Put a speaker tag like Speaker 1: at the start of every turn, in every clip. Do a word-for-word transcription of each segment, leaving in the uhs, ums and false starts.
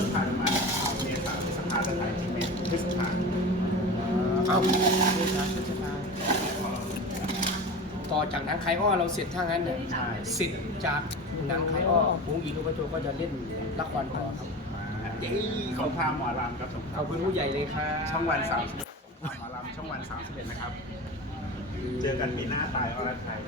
Speaker 1: ถ่ายมาเมษาพฤษภาจะถ่ายที่เมษพฤษภา
Speaker 2: เอ้าต่อจากหนังไคอ้อเราเสร็จถ้างั้นเนี่ยเสร็จจากหนังไคอ้อปุ้งอิงลูกกระโจก็จะเล่นละครต่อครับเย้
Speaker 1: สงครามหมอลำครับสงคราม
Speaker 2: ขอบคุณผู้ใหญ่เลยครับ
Speaker 1: ช่องวันสามสิบหมอลำช่องวันสามสิบเอ็ดนะครับเจอกันปีหน้าตายอรไทย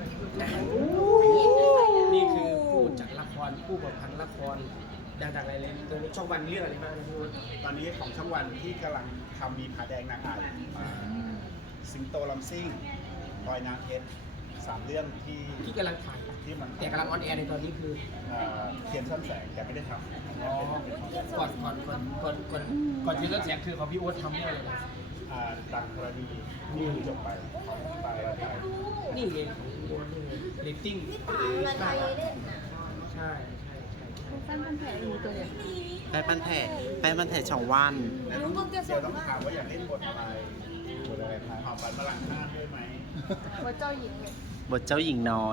Speaker 2: นี่คือผู้จัดละครผู้ประพันธ์ละครดังๆอะไรเลยตรงนี้ช่องวันเรื่องอะไรบ้างนะพี่วุฒิ
Speaker 1: ตอนนี้ของช่องวันที่กำลังทำมีผาแดงนางอ่านสิงโตลำซิ่งรอยน้ำเพชรสามเรื่องที่
Speaker 2: ที่กำลังถ่าย
Speaker 1: ที่มัน
Speaker 2: แต่กำลังออนแอร์ในตอนนี้คือ
Speaker 1: เอ่อเทียนซ่อนแสงแต่ไม่ได้ทำ
Speaker 2: อ๋อก่อนก่อนก่อนก่อนก่อนก่อนที่เรื่องเสียงคือของพี่โอ๊ตทำได้เลยนะ
Speaker 1: อ่าดังกรณีที่จบไปของตายอรไทย
Speaker 2: นี่ไงของพี่โอ๊ตนี่ไงเรตติ้ง
Speaker 3: อะไรไทยเล่นน่ะ
Speaker 2: ใช่ใช่ใช่ใช่
Speaker 3: แฟนพันธุ์แท้อยู่ตัวเนี่ย
Speaker 4: ไปปันแผ่ไปปันแผ่ช่องวัน
Speaker 3: รู้เพิ่งจะส
Speaker 1: เดี๋ยว
Speaker 3: ด
Speaker 1: ต้อง
Speaker 3: ว่า
Speaker 1: ถามว่าอยากเล่นบทอะไรบทอะไรคะหอมฝันพลังห้าด้วยไหม
Speaker 3: ว่าเจ้าหญิงเนี่ย
Speaker 4: บทเจ้าหญิงน้อย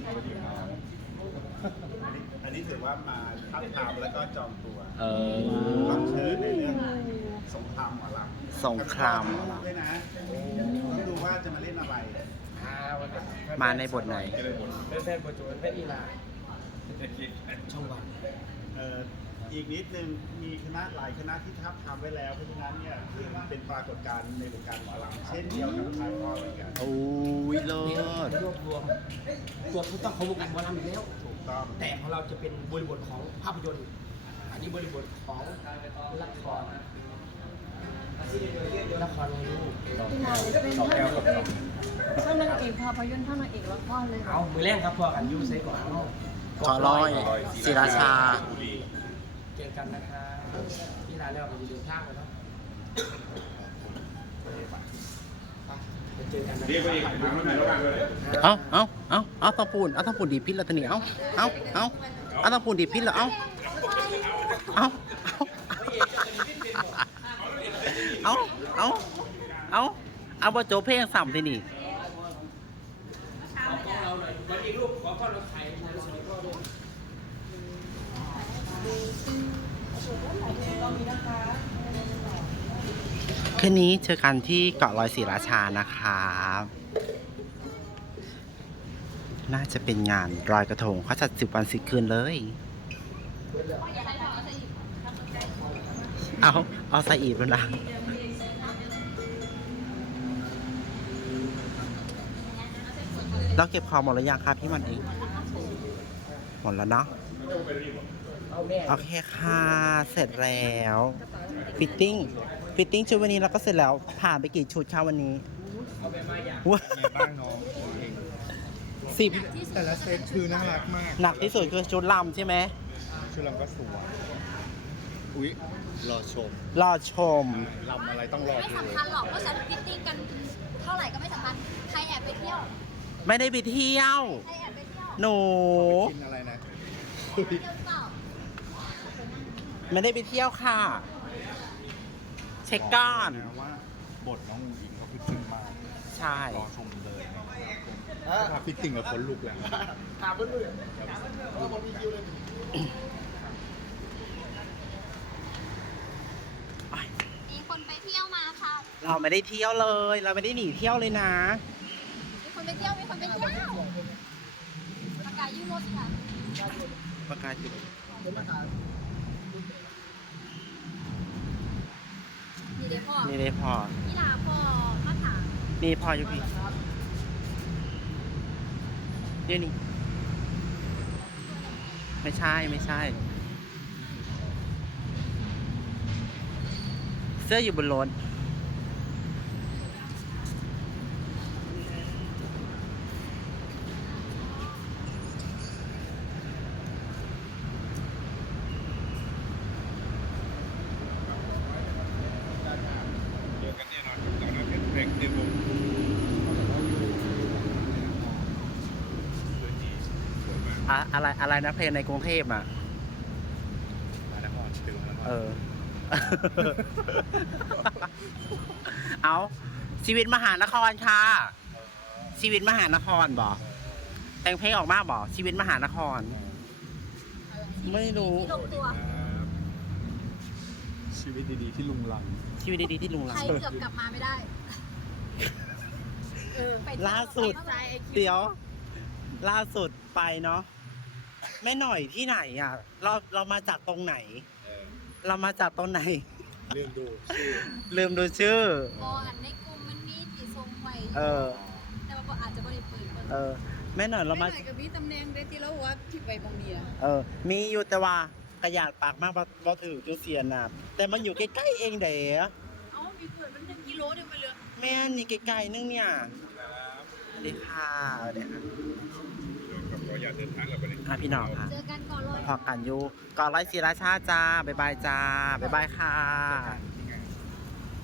Speaker 1: อันนี้ถือว่ามาท้าบทามแล้วก็จองตัว
Speaker 4: เออ
Speaker 1: รับเชิญในเรื่องสงครามหมอลำ
Speaker 4: สงคราม
Speaker 1: ด้วยนะต้องดูว่าจะมาเล่นอะไร
Speaker 2: อ่าวันนั้น
Speaker 4: มาในบทไหน
Speaker 2: เป็นแฟนโปรโจเป็นแฟนอีลาช่องวัน
Speaker 1: เอ่ออีกนิดนึงมีคณะหลายคณะที่ทับทามไว้แล้วเพราะฉะนั้นเนี่ยเป็นปรากฏการณ์ในวงการหมอลำเช่นเดียวกับไทยพ่อเหมือนกัน
Speaker 4: โอ้ยเลิ
Speaker 2: นี่
Speaker 4: ศ
Speaker 2: รวบรวมตัวผู้ต้องของวงการหมอลำอยู่แล้ว
Speaker 1: ถูกต้อง
Speaker 2: แต่ของเราจะเป็นบริบทของภาพยนตร์ อันนี้บริบทของละครละครในรูป
Speaker 3: ที่มาเลยเป็นท่านนางเอกท่านนางเอกภาพยนตร์ท่านนางเอกละครเลย
Speaker 2: เอามือแรกครับพอกันยูใส่ก่อนเอา
Speaker 4: ขอร้อยศิราชา
Speaker 2: เจอกันนะครับที่ร้านแล้วไปเดินทางเลยเนาะไปเจอกันนะ
Speaker 1: เรียกไปอีกถามว่าไหนแล้วกันเลย
Speaker 4: เอาเอาเอาเอาตะปูนเอาตะปูนดีพิษแล้วตะนี่เอาเอาเอาเอาตะปูนดีพิษแล้วเอาเอาเอาเอาเอาเอาบทโจเพลงสามทีนี่
Speaker 2: เอาของเราหน่อยวันนี้รูปขอข้อเราถ่ายถ่ายสวยก็ด้วย
Speaker 4: คืนนี้เจอกันที่เกาะลอยศรีราชานะครับน่าจะเป็นงานลอยกระทงเขาจัดสิบวันสิบคืนเลย เอาเอาใส่อีกแล้วนะเราเก็บของหมดแล้วยังครับพี่มันเองหมดแล้วเนาะ
Speaker 2: เอาแม่
Speaker 4: โอเคค่ะ เสร็จแล้ว ฟิตติ้ง ฟิตติ้งชุดวันนี้เราก็เสร็จแล้ว ผ่านไปกี่ชุดคะวันนี้
Speaker 2: เอาแม่มาอย่าง
Speaker 4: ว้า
Speaker 1: ไงบ้างน้องเอง
Speaker 4: สิบ
Speaker 1: แต่ละเซตคือน่ารักมาก
Speaker 4: หนักที่สุดคือชุดลำใช่ไหม
Speaker 1: ชื่อลำก็สวยอุ๊ยรอชม
Speaker 4: รอชม
Speaker 1: ลำอะไรต้องรอ
Speaker 3: ไม่
Speaker 1: ดู
Speaker 3: สำคัญหรอกว่าฉันฟิตติ้งกันเท่าไหร่ก็ไม่สำคัญใครแอบไปเที่ยว
Speaker 4: ไม่ได้ไปเที่ยว
Speaker 3: ใครแอบไปเที่ยว
Speaker 4: หนู
Speaker 1: กินอะไรนะ
Speaker 3: เที่ยวหรือเปล่า
Speaker 4: ไม่ได้ไปเที่ยวค่ะ เช็คก่อน
Speaker 1: นะว่าบทน้องอิงเขาฟิตติ้งมาก
Speaker 4: ใช่
Speaker 1: รอชมเลยถ้าฟิตติ้งกับคนลุกแล้ว
Speaker 2: ถามเพื่อน
Speaker 3: มีคนไปเที่ยวมาค่ะ
Speaker 4: เราไม่ได้เที่ยวเลย เราไม่ได้หนีเที่ยวเลยนะ
Speaker 3: มีคนไปเที่ยว มีคนไปเที่ยวอากาศยูโรสค่ะ
Speaker 4: ประกาศจุด
Speaker 3: นี่เดี๋ยวพ่อ
Speaker 4: นี่เลยพอ
Speaker 3: นี่ลาพ่อมาถาม
Speaker 4: นี่พออยู่พี่เดี๋ยวนี้ไม่ใช่ไม่ใช่ เสื้ออยู่บนรถอะอะไรอะไรนะเพลงในกรุงเทพอ่ะ
Speaker 1: มาแล้วก่อนถึงแล้ว
Speaker 4: เออ เอาชีวิตมหานครค่ะ ชีวิตมหานครบอแต่งเพลงออกมาบอชีวิตมหานคร ไม่รู้
Speaker 3: ลงตัว
Speaker 5: ชีวิตดีๆที่ลุงลัง
Speaker 4: ชีวิตดีๆที่ลุงรัง
Speaker 3: ใครเกือบกลับมาไม่ได้เออไปเที่ยว
Speaker 4: ล่าสุด
Speaker 3: ไปใจไอ้คิว
Speaker 4: เดี๋ยว ล่าสุดไปเนาะแม่หน่อยที่ไหนอ่ะ เราเรามาจากตรงไหน เรามาจากตรงไหน
Speaker 5: เรื่องดู
Speaker 4: ลืมดูชื่อ
Speaker 3: บออันในกลุ่มมันมีติทรงไว้
Speaker 4: เออ
Speaker 3: แต่ว่าบ่อาจจะไม่ได้เปิดเปิด
Speaker 4: เออ แม่หน่อยเรามา
Speaker 6: ไม่หน่อยกับมีตำแหน่งได้ที่เราว่าที่ไปบางเมีย
Speaker 4: เออ มีอยู่แต่ว่ากระยาดปากมากบ่บ่ถือจุเสียนน่ะแต่มันอยู่ใกล้ๆเองเด้
Speaker 6: เอ้ามีเปิดมันหนึ่งกิโลเดียวมาเลย
Speaker 4: แม่นี่ใกล้ๆนึงเนี่ยสวัสดีค่ะเดี๋ยว
Speaker 5: ก็อยากเดินทางกับไปเลย
Speaker 4: ค่ะพี่น้องค่ะ
Speaker 3: เจอกันก่อนเลย
Speaker 4: พอกันอยู่ก่อนร้อยสีราชาจ้า บ๊ายบายจ้า บ๊ายบายค่ะ